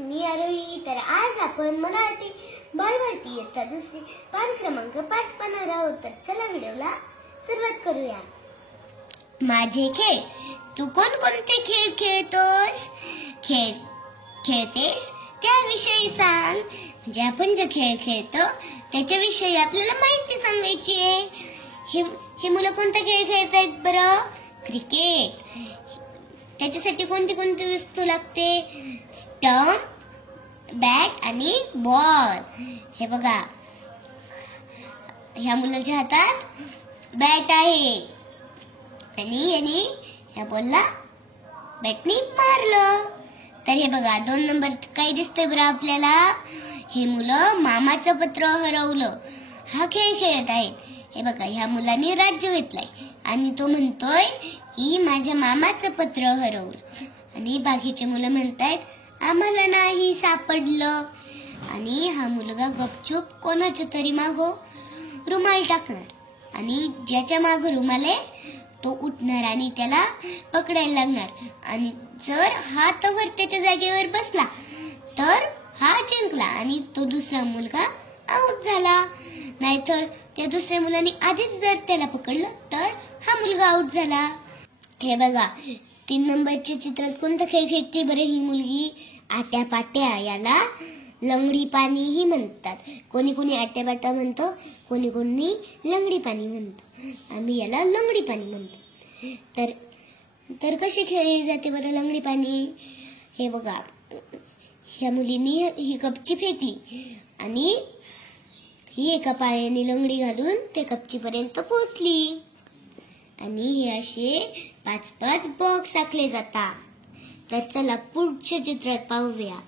मी आरोही. तर आज आपण मराठी बालभारती इयत्ता दुसरी पान क्रमांक 5 पाहणार आहोत. तर चला व्हिडिओला सुरुवात करूया. माझे खेळ. तू कोणकोणते खेळ खेळतोस? खेळतेस त्याविषयी सांग. म्हणजे आपण जे खेळ खेळतो त्याच्याविषयी आपल्याला माहिती सांगायची आहे. हे मुलं कोणता खेळ खेळतायत बरं? क्रिकेट. त्याच्यासाठी कोणती कोणती वस्तू लागते? स्टंप, बॅट आणि बॉल. हे बघा, ह्या मुलाच्या हातात बॅट आहे आणि याने ह्या बॉलला बॅटने मारलं. तर हे बघा 2 नंबर काय दिसतंय बरं आपल्याला? हे मुलं मामाचं पत्र हरवलं हा खेळ खेळत आहेत. हे बघा, ह्या मुलाने राज्य घेतलंय आणि तो म्हणतोय की माझ्या मामाचं पत्र हरवलं. आणि बाकीचे मुलं म्हणतायत आम्हाला नाही सापडलं. आणि हा मुलगा गपचूप कोणाच्या तरी मागं रुमाल टाकणार आणि ज्याच्या मागं रुमाल आहे तो उठणार आणि त्याला पकडायला लागणार. आणि जर हा तवर त्याच्या जागेवर बसला तर हा जिंकला आणि तो दुसरा मुलगा आउट झाला. नाहीतर त्या दुसऱ्या मुलाने आधीच जर त्याला पकडलं तर हा मुलगा आउट झाला. हे बघा, 3 नंबरच्या चित्रात कोणता खेळ खेळते बरं ही मुलगी? आट्यापाट्या. याला लंगडी पाणीही म्हणतात. कोणी कोणी आट्यापाट्या म्हणतो, कोणी कोणी लंगडी पाणी म्हणतो. आम्ही याला लंगडी पाणी म्हणतो. तर कशी खेळली जाते बरं लंगडी पाणी? हे बघा, ह्या मुलीने ही कपची फेकली आणि ही एका पायाने लंगडी घालून त्या कपचीपर्यंत पोहोचली. आणि हे असे 5-5 बॉक्स आखले जातात. तर चला पुढच्या चित्रात पाहूया.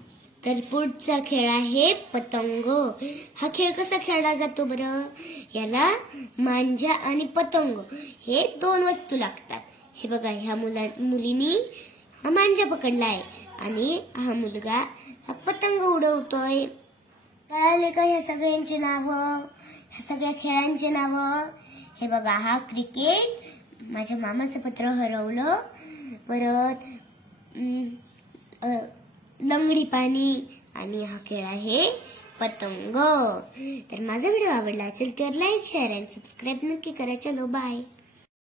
तर पुढचा खेळ आहे पतंग. हा खेळ कसा खेळला जातो बरं? याला मांजा आणि पतंग हे 2 वस्तू लागतात. हे बघा, ह्या मुलीने हा मांजा पकडलाय आणि हा मुलगा हा पतंग उडवतोय. कळाले का ह्या सगळ्यांची नावं, ह्या सगळ्या खेळांची नावं? हे बघा, हा क्रिकेट, माझ्या मामाचं पत्र हरवलं, परत लंगडी पाणी आणि हा खेळ आहे पतंग. तर माझा व्हिडिओ आवडला असेल तर लाईक, शेअर आणि सबस्क्राईब नक्की करा. चलो बाय.